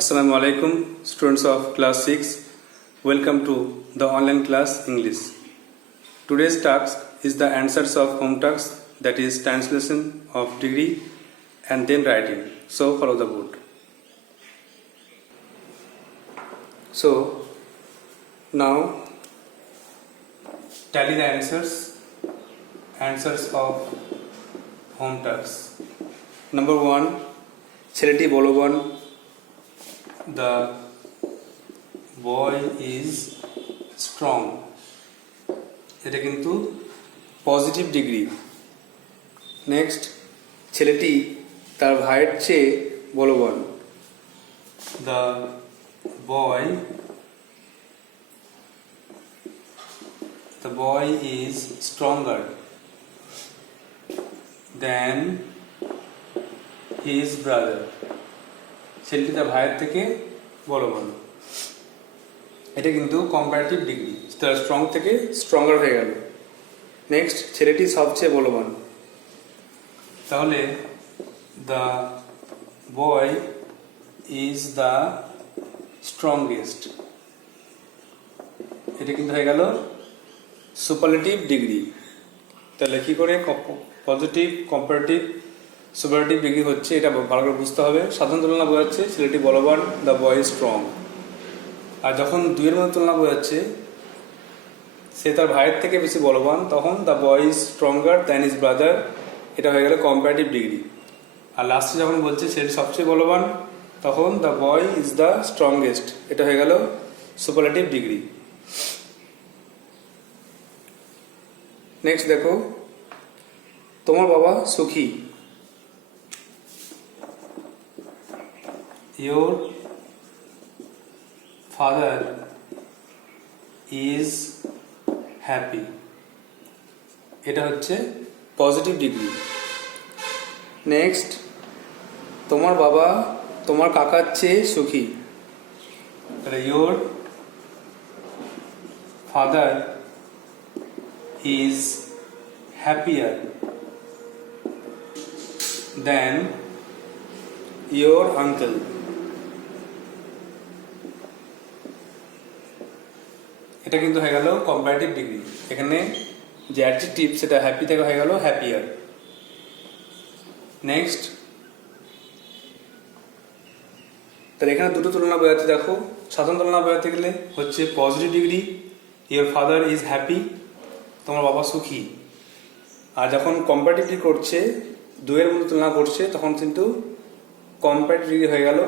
Assalamu alaikum, students of class 6. Welcome to the online class English. Today's task is the answers of home task, that is translation of degree and then writing. So follow the board. So now tally the answers of home task. Number 1, ছেলেটি বলবান, the boy is strong. এটা কিন্তু positive degree. Next, ছেলেটি তার ভাইয়ের চেয়ে বলবান, the boy is stronger than his brother. ছেলেটি তার ভাইয়ের থেকে বলবান। এটা কিন্তু কম্পারেটিভ ডিগ্রি, তার স্ট্রং থেকে স্ট্রঙ্গার হয়ে গেল। নেক্সট, ছেলেটি সবচেয়ে বলবান, তাহলে the boy is the strongest. এটা কিন্তু হয়ে গেল সুপারলেটিভ ডিগ্রি। তাহলে কি করে পজিটিভ, কম্পারেটিভ, সুপারলেটিভ ডিগ্রি হচ্ছে এটা ভালো করে বুঝতে হবে। সাধারণ তুলনা বোঝাচ্ছে ছেলেটি বলবান, দ্য বয় ইজ স্ট্রং। আর যখন দুইয়ের মধ্যে তুলনা বোঝাচ্ছে সে তার ভাইয়ের থেকে বেশি বলবান, তখন the boy is stronger than his brother. এটা হয়ে গেল কম্পারেটিভ ডিগ্রি। আর লাস্টে যখন বলছে ছেলেটি সবচেয়ে বলবান, তখন the boy is the strongest. এটা হয়ে গেল সুপারলেটিভ ডিগ্রি। নেক্সট দেখো, তোমার বাবা সুখী। Your father is happy. এটা হচ্ছে পজিটিভ ডিগ্রি। নেক্সট, তোমার বাবা তোমার কাকার চেয়ে সুখী। তাহলে your father is happier than your uncle. এটা কিন্তু হয়ে গেল কম্পারেটিভ ডিগ্রি। এখানে যে অ্যাডজেক্টিভ সেটা হ্যাপি থেকে হয়ে গেল হ্যাপিয়ার। নেক্সট, তাহলে এখানে দুটো তুলনা বোঝাতে দেখো। সাধারণ তুলনা বোঝাতে গেলে হচ্ছে positive degree, your father is happy, তোমার বাবা সুখী। আর যখন কম্পারেটিভ ডিগ্রি করছে, দুয়ের মধ্যে তুলনা করছে, তখন কিন্তু কম্পারেটিভ ডিগ্রি হয়ে গেল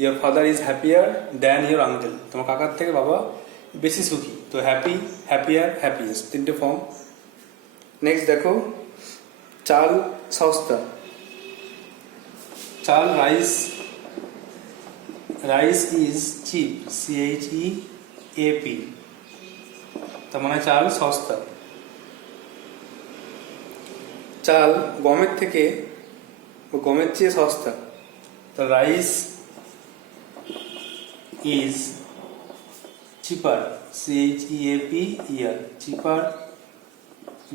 your father is happier than your uncle, তোমার কাকার থেকে বাবা বেশি সুখী। তো হ্যাপি, হ্যাপিয়ার, হ্যাপিয়েস্ট, তিনটে ফর্ম। নেক্সট দেখো, চাল সস্তা। চাল রাইস ইজ চিপ, CHEAP, তার মানে চাল সস্তা। চাল গমের থেকে, গমের চেয়ে সস্তা। তো rice is cheaper, CHEAPER, cheaper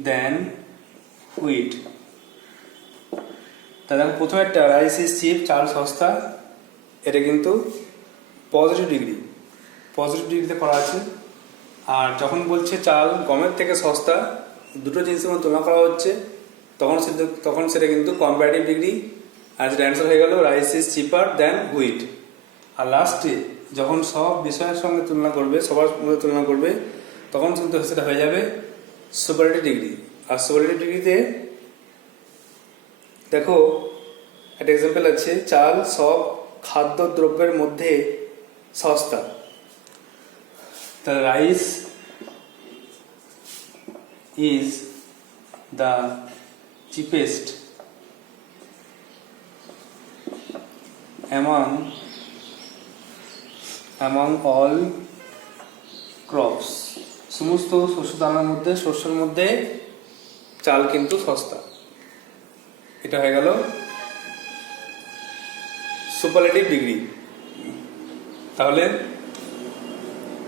than wheat. তাহলে প্রথমে একটা রাইস ইজ চিপ, চাল সস্তা, এটা কিন্তু পজিটিভ ডিগ্রি, পজিটিভ ডিগ্রিতে করা আছে। আর যখন বলছে চাল গমের থেকে সস্তা, দুটো জিনিসের মধ্যে তুলনা করা হচ্ছে, তখন সেটা কিন্তু কম্পারেটিভ ডিগ্রি। আর যেটা অ্যান্সার হয়ে গেল rice is cheaper than wheat. আর লাস্টে যখন সব বিষয়ের সঙ্গে তুলনা করবে, সবার মধ্যে তুলনা করবে, তখন কিন্তু সেটা হয়ে যাবে সুপারলেটিভ ডিগ্রি। আর সুপারলেটিভ ডিগ্রিতে দেখো একটা এক্সাম্পল আছে, চাল সব খাদ্যদ্রব্যের মধ্যে সস্তা। তাহলে rice is the cheapest among all crops. সমস্ত শস্যের মধ্যে চাল কিন্তু সস্তা। এটা হয়ে গেল সুপারলেটিভ ডিগ্রি। তাহলে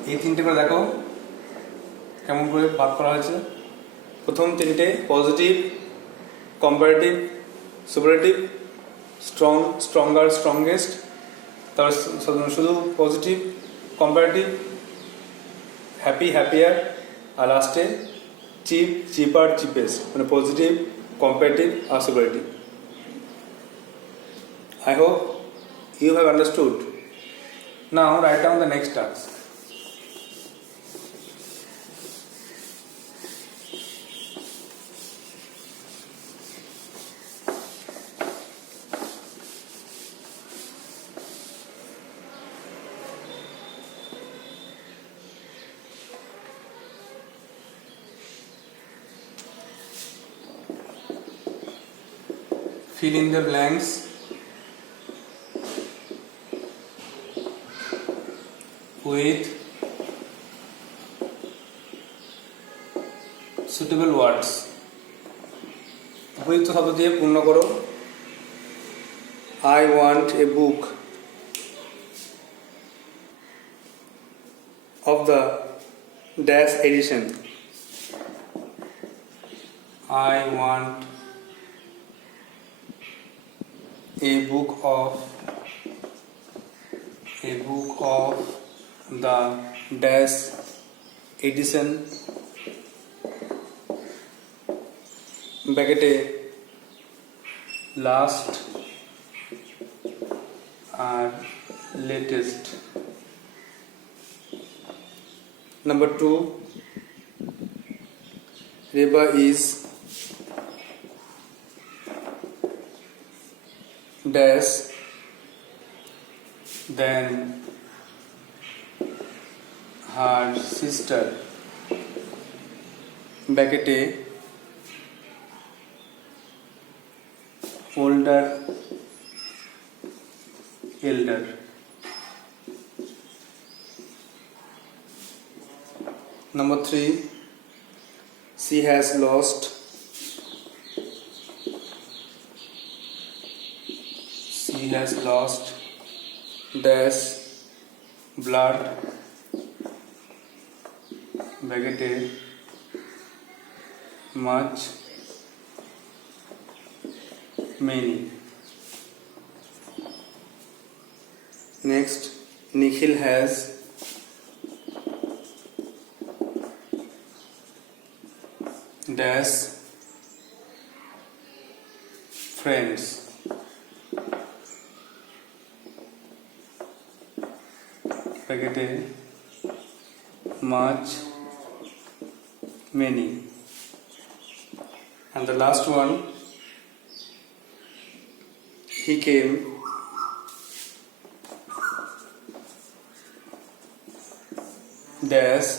এই তিনটে করে দেখো কেমন করে ভাগ করা হয়েছে। প্রথম তিনটে positive, comparative, superlative, strong, stronger, strongest. তারপর শুধু পজিটিভ, কম্পারেটিভ, হ্যাপি, হ্যাপিয়ার, আর লাস্টে চিপ, চিপার, চিপেস্ট, মানে পজিটিভ, কম্পারেটিভ আর superlative. I hope you have understood. Now write down the next task. Fill in the blanks with suitable words. উপযুক্ত শব্দ দিয়ে পূর্ণ করো। I want a book of the dash edition. I want a book of the dash edition, ব্র্যাকেটে last আর latest. Number 2, Reba is dash then her sister, ব্র্যাকেটে older, elder। Number 3, she has lost dash blood, ব্র্যাকেটে much, many। Next, Nikhil has dash friends, ব্র্যাকেটে much, many। And the last one, he came dash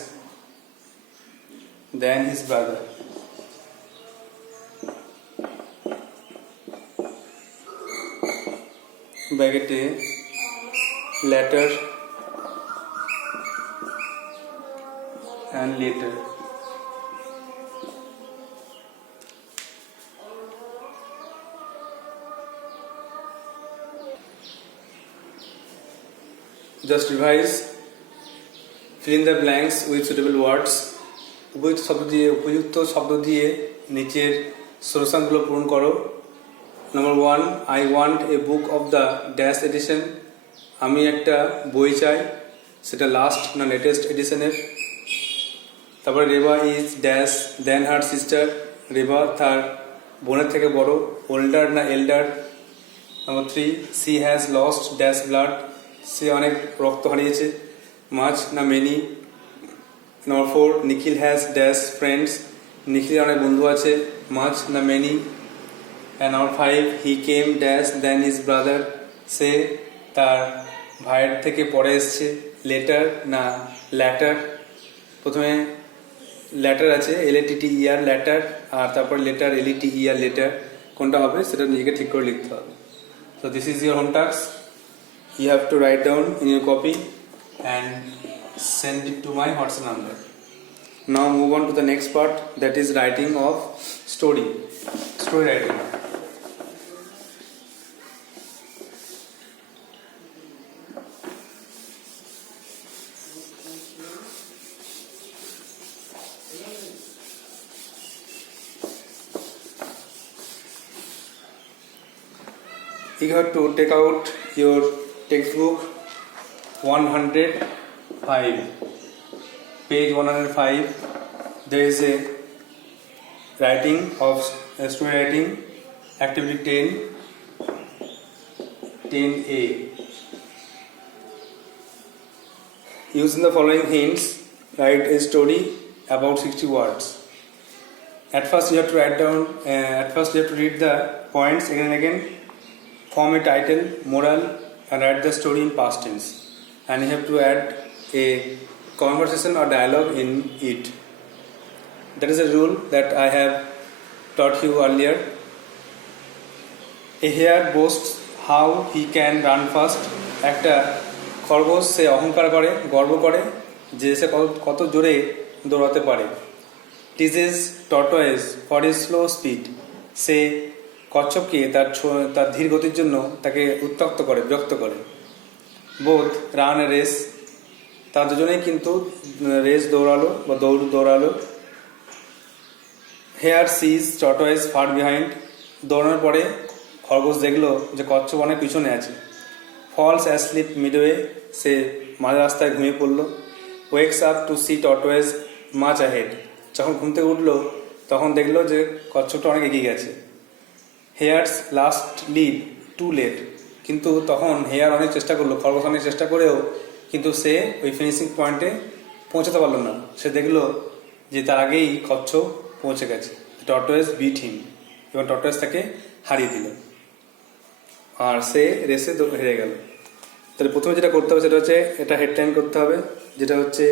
than his brother, ব্র্যাকেটে latter and later। Just revise, fill in the blanks with suitable words. উপযুক্ত শব্দ দিয়ে নিচের সলিউশনগুলো পূরণ করো। Number 1, I want a book of the dash edition. আমি একটা বই চাই, সেটা লাস্ট না লেটেস্ট এডিশনের। তারপরে Reba is dash then her sister, Reba তার বোনের থেকে বড়, ওল্ডার না এল্ডার। Number 3, she has lost dash blood, সে অনেক রক্ত হারিয়েছে, মাছ না many. Number 4, Nikhil has dash friends, নিখিলের অনেক বন্ধু আছে, মাছ না many. And number 5, he came dash than his brother, সে তার ভাইয়ের থেকে পরে এসছে, লেটার না ল্যাটার। প্রথমে ল্যাটার আছে LATTER ল্যাটার, আর তারপর লেটার LETER লেটার, কোনটা হবে সেটা নিজেকে ঠিক করে লিখতে হবে। So this is your home task. You have to write down in your copy and send it to my WhatsApp number. Now move on to the next part, that is writing of story writing. You have to take out your textbook 105. Page 105. There is a writing of student writing activity 10A. Using the following hints, write a story about 60 words. At first you have to write down, you have to read the points again and again, form a title, moral, and write the story in past tense. And you have to add a conversation or dialogue in it. That is a rule that I have taught you earlier. A hare boasts how he can run fast. একটা খরগোশ সে অহংকার করে, গর্ব করে যে সে কত জোরে দৌড়াতে পারে। Teases tortoise for his slow speed. সে কচ্ছপকে তার ধীর গতির জন্য তাকে উত্ত্যক্ত করে, বিরক্ত করে। Both run a race. তার দুজনেই কিন্তু রেস দৌড়ালো বা দৌড়ালো। Hare sees tortoise far behind. দৌড়ানোর পরে খরগোশ দেখলো যে কচ্ছপ অনেক পিছনে আছে। Falls asleep midway. সে মাঝ রাস্তায় ঘুমিয়ে পড়লো। Wakes up to see tortoise much ahead. যখন ঘুম থেকে উঠলো তখন দেখলো যে কচ্ছপটা অনেক এগিয়ে গেছে। Hare's last leap too late. কিন্তু তখন হেয়ার অনেক চেষ্টা করলো, খরগোশ অনেক চেষ্টা করেও কিন্তু সে ওই ফিনিশিং পয়েন্টে পৌঁছাতে পারলো না। সে দেখলো যে তার আগেই কচ্ছপ পৌঁছে গেছে। টর্টয়েস বিট হিম, এবং টর্টয়েস তাকে হারিয়ে দিল আর সে রেসে হেরে গেল। তাহলে প্রথমে যেটা করতে হবে সেটা হচ্ছে এটা হেডলাইন করতে হবে, যেটা হচ্ছে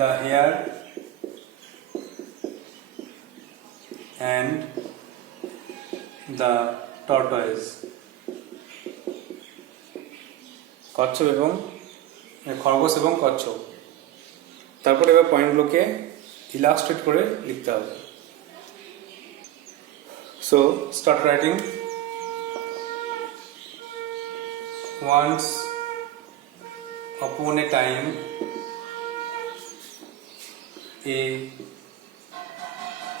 the hare and the tortoise, কচ্ছপ এবং খরগোশ এবং কচ্ছপ। তারপরে এবার পয়েন্টগুলোকে ইলাস্ট্রেট করে লিখতে হবে। So start writing. Once upon a time, a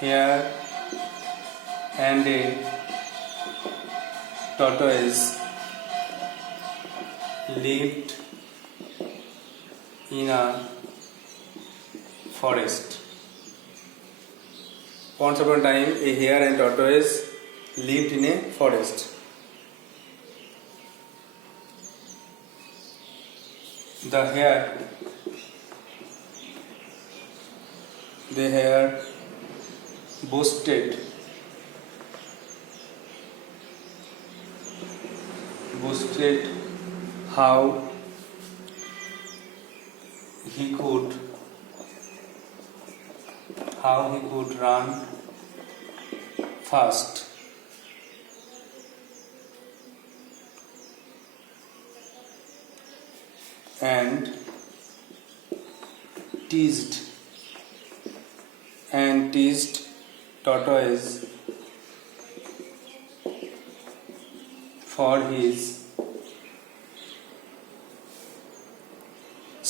hare and a tortoise lived in a forest. Once upon a time, a hare and tortoise lived in a forest. The hare boasted how he could run fast. And teased tortoise for his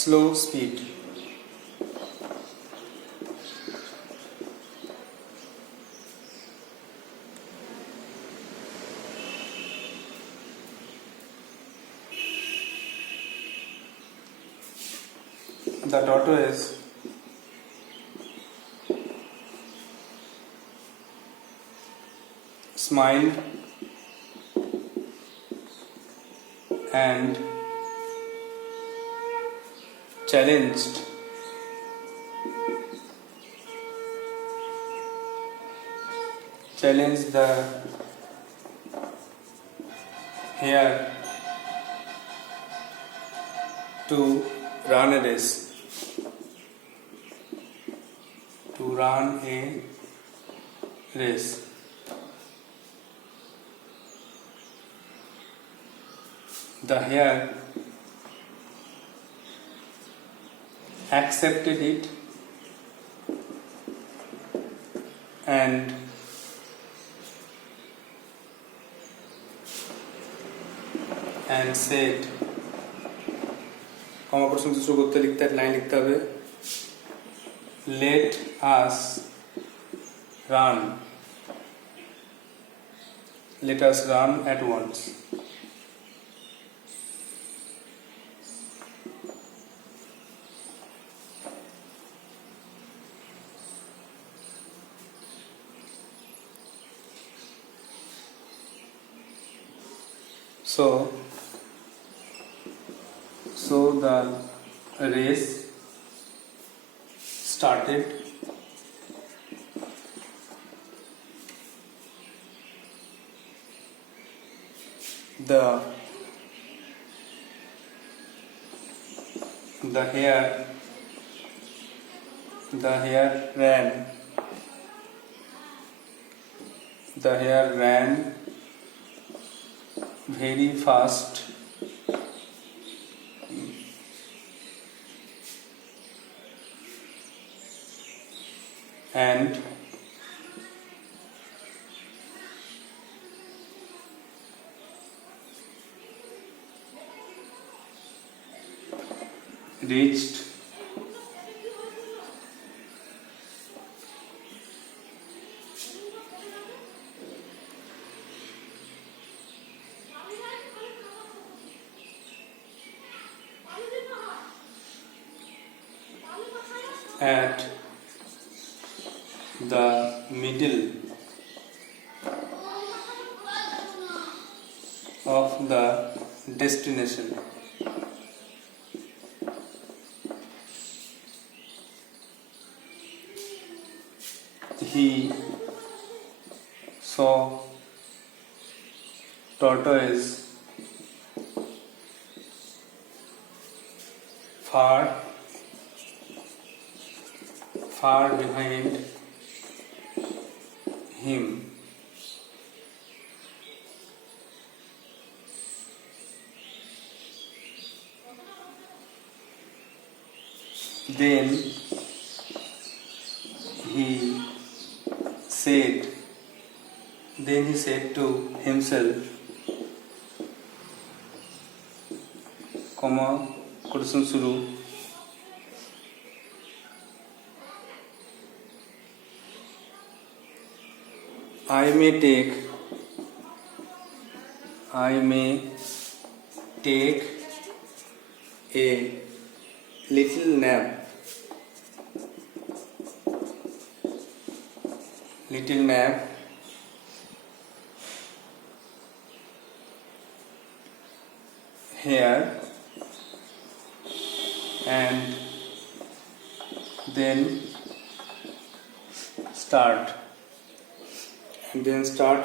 slow speed. The tortoise smiled and challenged the hare to run a race. The hare accepted it and said, কমা প্রশ্ন শুরু করতে লিখতে লাইন লিখতে হবে, let us run at once. So the race started. The hare ran. The hare ran very fast and reached at the middle of the destination. He saw tortoise far behind him. Then he said to himself, quotation shuru, I may take a little nap here and then start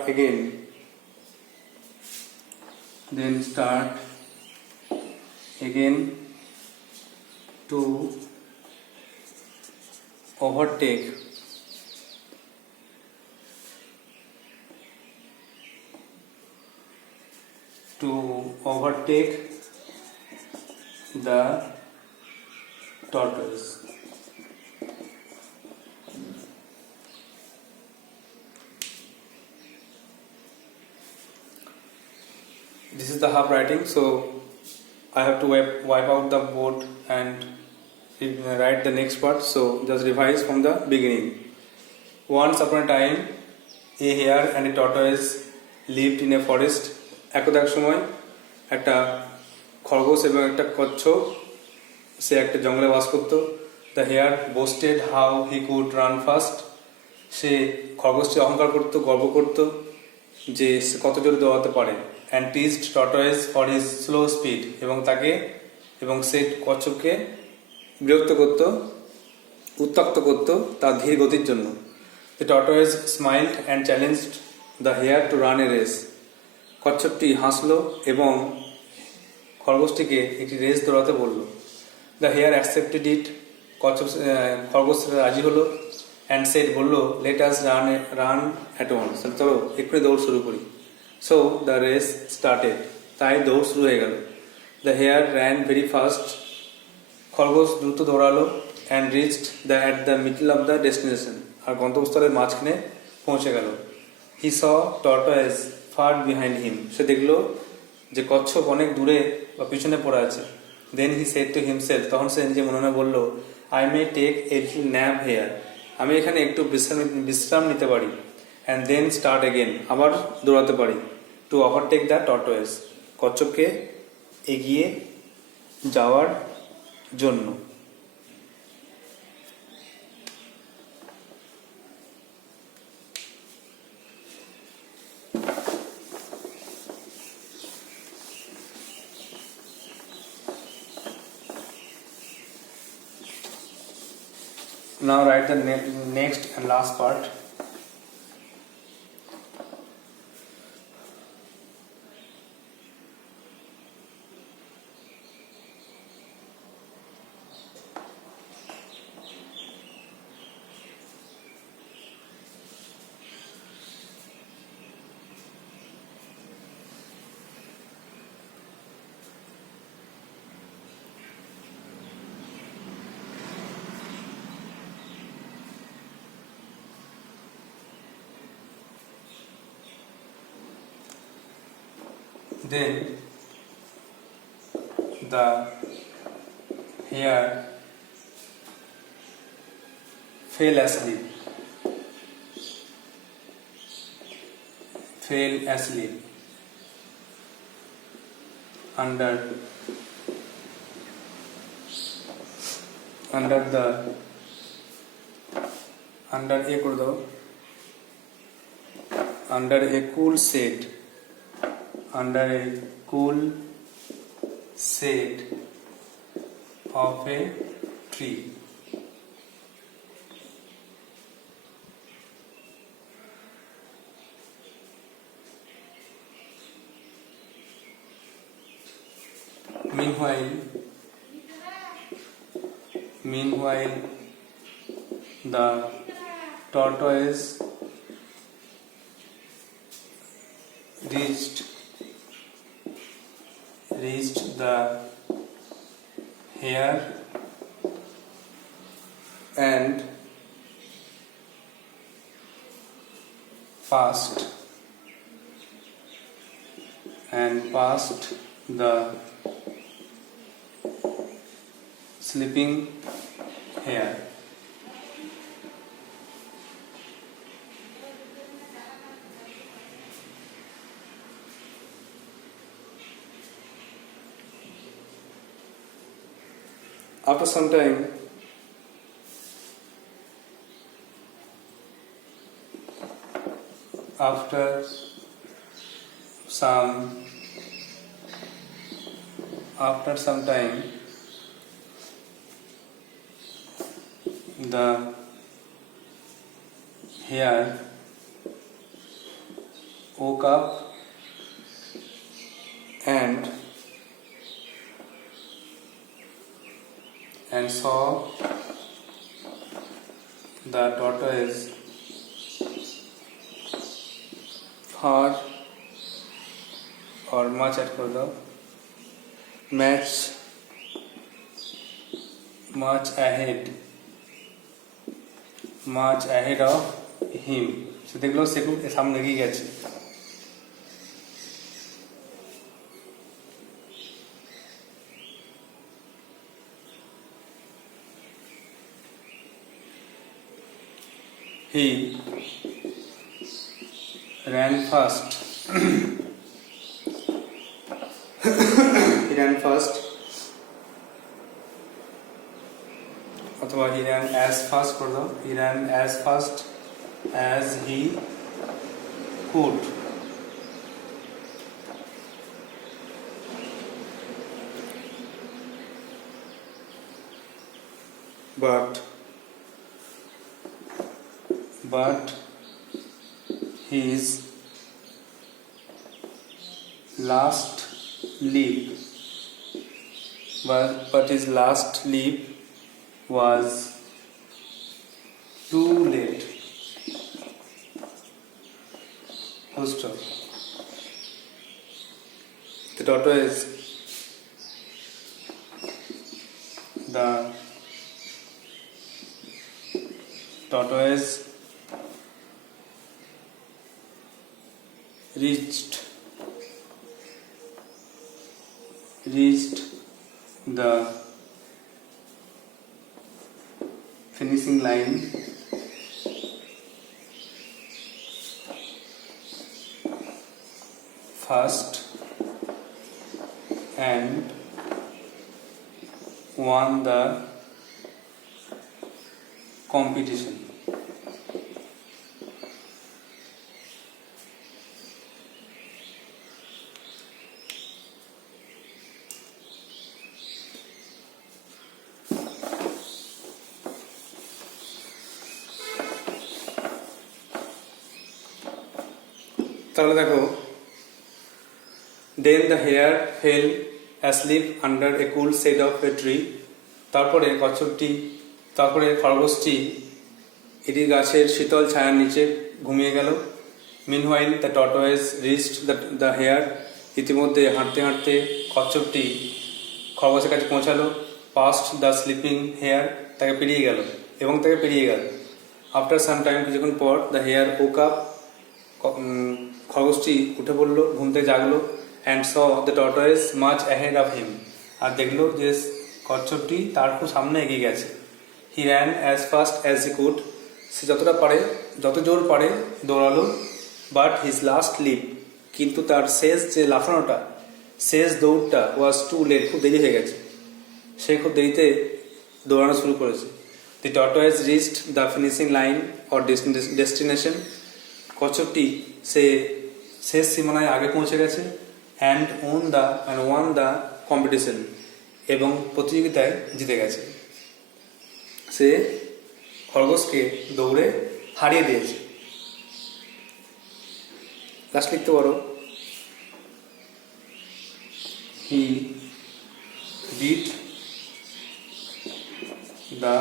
again. To overtake the tortoise. This is the half writing, so I have to wipe out the board and write the next part. So just revise from the beginning. Once upon a time, a hare and a tortoise lived in a forest. একদা এক সময় একটা খরগোশ এবং একটা কচ্ছপ সে একটা জঙ্গলে বাস করত। The hare boasted how he could run fast. সে খরগোশটি অহংকার করত, গর্ব করত যে সে কত জোরে দৌড়াতে পারে। অ্যান্ড টিজড tortoise for his slow speed, এবং সে কচ্ছপকে বিরক্ত করত, উত্ত্যক্ত করত তার ধীর গতির জন্য। The tortoise smiled and challenged the hare to run a race. কচ্ছপটি হাসলো এবং খরগোশটিকে একটি রেস দৌড়াতে বলল। The hare accepted it. খরগোশ রাজি হলো। অ্যান্ড সেট বললো, let us run at once, চলো এক্ষুনি দৌড় শুরু করি। So the race started. তাই দৌড় শুরু হয়ে গেল। The hare ran very fast. খরগোশ দ্রুত দৌড়ালো। And reached at the middle of the destination. আর গন্তব্যস্থলের মাঝখানে পৌঁছে গেল। He saw tortoise far behind him. সে দেখলো যে কচ্ছপ অনেক দূরে বা পিছনে পড়ে আছে। Then he said to himself. তখন সে নিজে মনে মনে বললো, I may take a little nap here. আমি এখানে একটু বিশ্রাম নিতে পারি। And then start again. আবার দৌড়াতে পারি। To overtake the tortoise. কচ্ছপকে এগিয়ে যাওয়ার জন্য। Now write the next and last part. Then the hare fell asleep. Under a cool shade of a tree. Meanwhile, the tortoise reached the hare and passed the sleeping hare. After some time, after some time, the hare woke up and saw the tortoise far or much ahead of him. So দেখলো সে খুব সামনে এগিয়ে গেছে. He ran fast. অথবা he ran as fast করে দাও. He ran as fast as he could. But his last leap was too late. Full stop. The tortoise reached the finishing line first and won the competition. তাহলে দেখো, then the hare fell asleep under a cool shade of a tree. তারপরে খরগোশটি এটি গাছের শীতল ছায়ার নিচে ঘুমিয়ে গেল। Meanwhile the tortoise reached the hare. ইতিমধ্যে হাঁটতে হাঁটতে কচ্ছপটি খরগোশের কাছে পৌঁছালো। পাস্ট দ্য স্লিপিং হেয়ার, তাকে পেরিয়ে গেল। আফটার সাম টাইম, কিছুক্ষণ পর, দ্য হেয়ার ওক আপ, খরগোশটি উঠে পড়লো, ঘুম থেকে জাগলো। And saw the tortoise much ahead of him, আর দেখলো যে কচ্ছপটি তার খুব সামনে এগিয়ে গেছে। He ran as fast as he could, সে যত জোর পারে দৌড়ালো। বাট হিজ লাস্ট লিপ, কিন্তু তার শেষ দৌড়টা ওয়াজ টু লেট, খুব দেরি হয়ে গেছে। সে খুব দেরিতে দৌড়ানো শুরু করেছে। The tortoise reached the finishing line or destination, কচ্ছপটি সে শেষ সীমানায় আগে পৌঁছে গেছে। অ্যান্ড ওয়ান দ্য কম্পিটিশন, এবং প্রতিযোগিতায় জিতে গেছে। সে খরগোশকে দৌড়ে হারিয়ে দিয়েছে। লাস্ট লিখতে পারো, হি বিট দ্য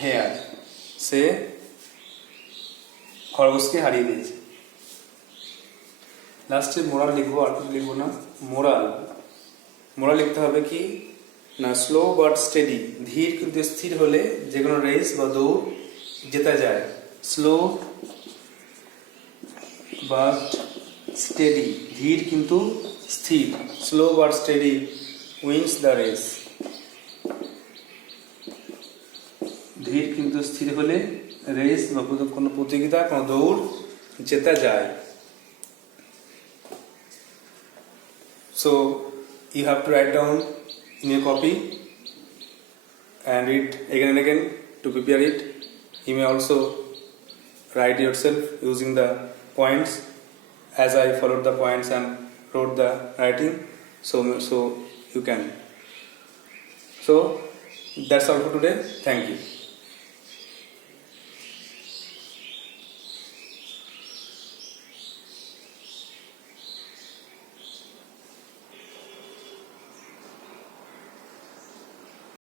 হেয়ার, সে খরগোশকে হারিয়ে দিয়েছে। লাস্টে মোরাল লিখবো, আর কিছু লিখবো না। মোরাল লিখতে হবে কি না, স্লো বাট স্টেডি, ধীর কিন্তু স্থির হলে যে কোনো রেস বা দৌড় জেতা যায়। স্লো বাট স্টেডি, ধীর কিন্তু স্থির। Slow but steady wins the race, ধীর কিন্তু স্থির হলে রেস বা কোনো প্রতিযোগিতা, কোনো দৌড় জেতা যায়। So you have to write down in your copy and read again and again to prepare it. You may also write yourself using the points as I followed the points and wrote the writing. So you can. So that's all for today. Thank you.